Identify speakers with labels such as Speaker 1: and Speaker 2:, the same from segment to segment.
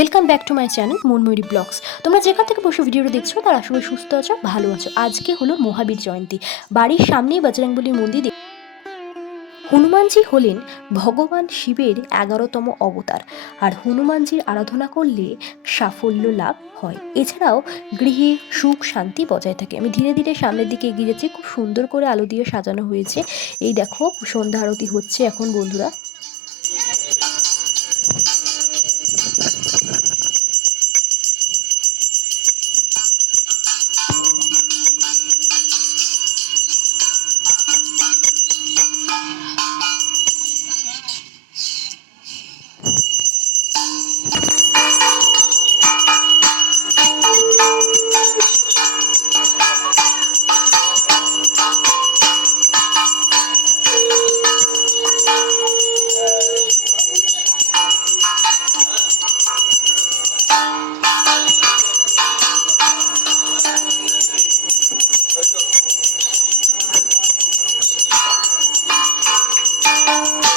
Speaker 1: Welcome back to my channel Monmoyuri blogs তোমরা যেখান থেকে বসে ভিডিওটা দেখছ, তারা আসলে সুস্থ আছো, ভালো আছো। আজকে হলো মহাবীর জয়ন্তী। বাড়ির সামনেই বজরংবলী মন্দির হনুমানজি হলেন ভগবান শিবের এগারোতম অবতার। আর হনুমানজির আরাধনা করলে সাফল্য লাভ হয়। এছাড়াও গৃহে সুখ শান্তি বজায় থাকে। আমি ধীরে ধীরে সামনের দিকে এগিয়ে যাচ্ছি। খুব সুন্দর করে আলো দিয়ে সাজানো হয়েছে। এই দেখো, সন্ধ্যা আরতি হচ্ছে এখন, বন্ধুরা। Thank you.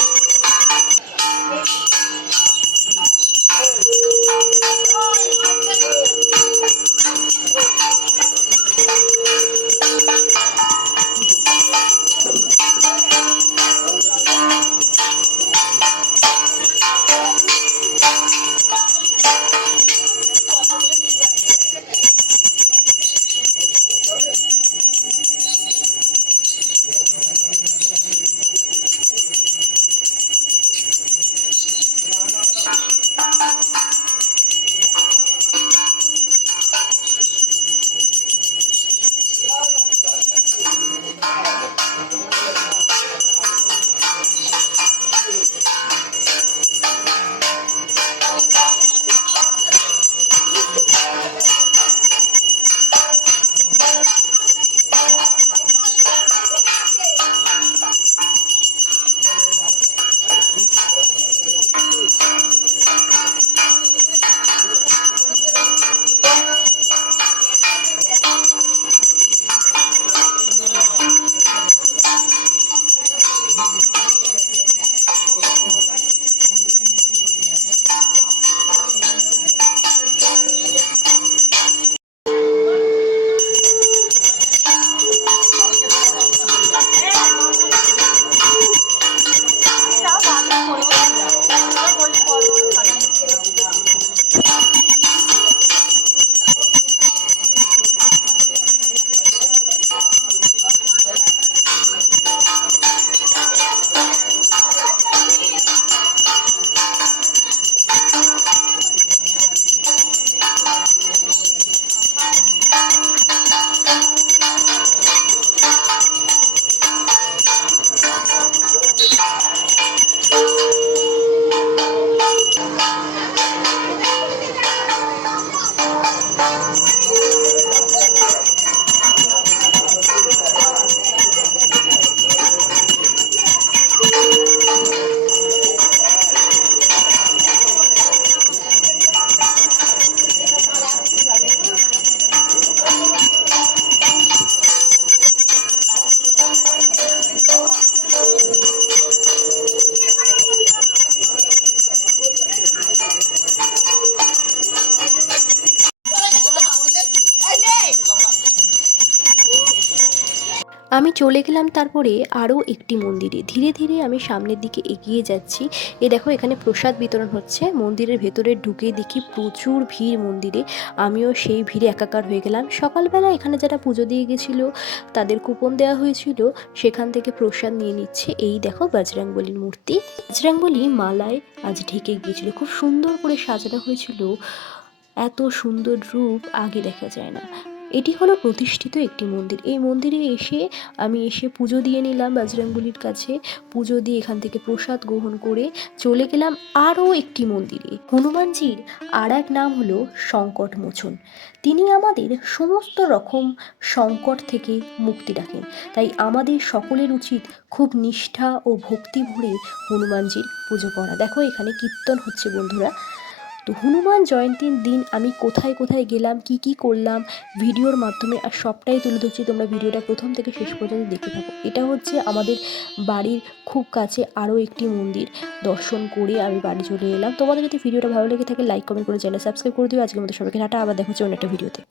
Speaker 1: Thank you. আমি চলে গেলাম তারপরে আরও একটি মন্দিরে। ধীরে ধীরে আমি সামনের দিকে এগিয়ে যাচ্ছি। এ দেখো এখানে প্রসাদ বিতরণ হচ্ছে। মন্দিরের ভেতরে ঢুকে দেখি প্রচুর ভিড় মন্দিরে। আমিও সেই ভিড়ে একাকার হয়ে গেলাম। সকালবেলা এখানে যারা পুজো দিয়ে গেছিল, তাদের কুপন দেওয়া হয়েছিল। সেখান থেকে প্রসাদ নিয়ে নিচ্ছে এই দেখো বজরাংবলির মূর্তি। বজরাংবলি মালায় আজ ঢেকে গিয়েছিল। খুব সুন্দর করে সাজানো হয়েছিল। এত সুন্দর রূপ আগে দেখা যায় না। এটি হলো প্রতিষ্ঠিত একটি মন্দির। এই মন্দিরে এসে আমি এসে পুজো দিয়ে নিলাম বজরংবলির কাছে। পুজো দিয়ে এখান থেকে প্রসাদ গ্রহণ করে চলে গেলাম আরও একটি মন্দিরে। হনুমানজির আর এক নাম হলো সংকট মোচন তিনি আমাদের সমস্ত রকম সংকট থেকে মুক্তি রাখেন। তাই আমাদের সকলের উচিত খুব নিষ্ঠা ও ভক্তি ভরে হনুমানজির পুজো করা। দেখো এখানে কীর্তন হচ্ছে বন্ধুরা। তো হনুমান জয়ন্তীর দিন আমি কোথায় কোথায় গেলাম, কি কি করলাম, ভিডিওর মাধ্যমে আর সবটাই তুলে ধরছি। তোমরা ভিডিওটা প্রথম থেকে শেষ পর্যন্ত দেখে থাকো। এটা হচ্ছে আমাদের বাড়ির খুব কাছে আরও একটি মন্দির। দর্শন করে আমি বাড়ি চলে এলাম। তোমাদের যদি ভিডিওটা ভালো লেগে থাকে লাইক কমেন্ট করে চ্যানেল সাবস্ক্রাইব করে দিও। আজকের মতো সবাইকে টাটা। আবার দেখো হচ্ছে অন্য একটা ভিডিওতে।